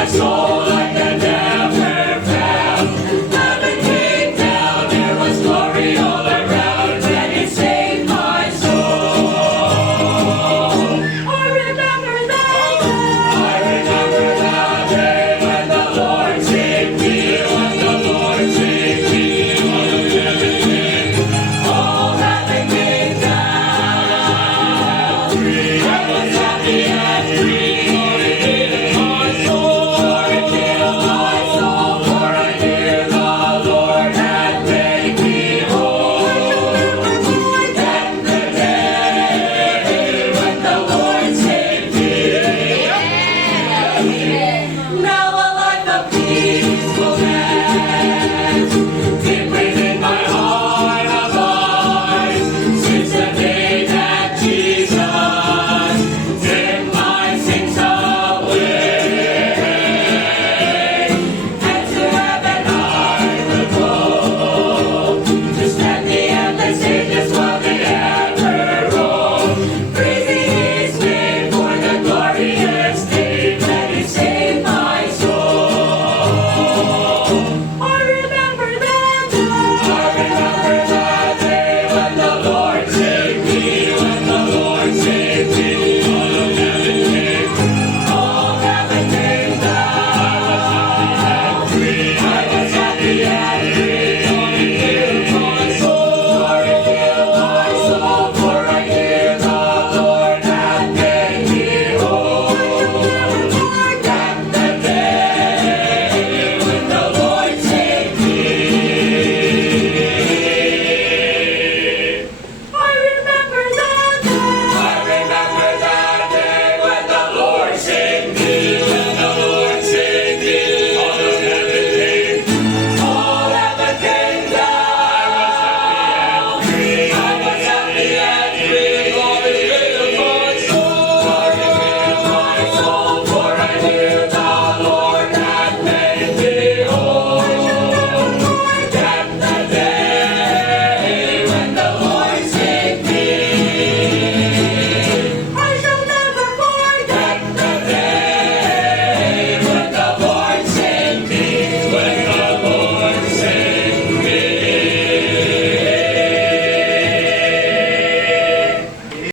my soul like a never felt. Heaven came down, there was glory all around, and it saved my soul. I remember that day when the Lord saved me, when the Lord saved me, when everything, all heaven came down. I was happy and free. Now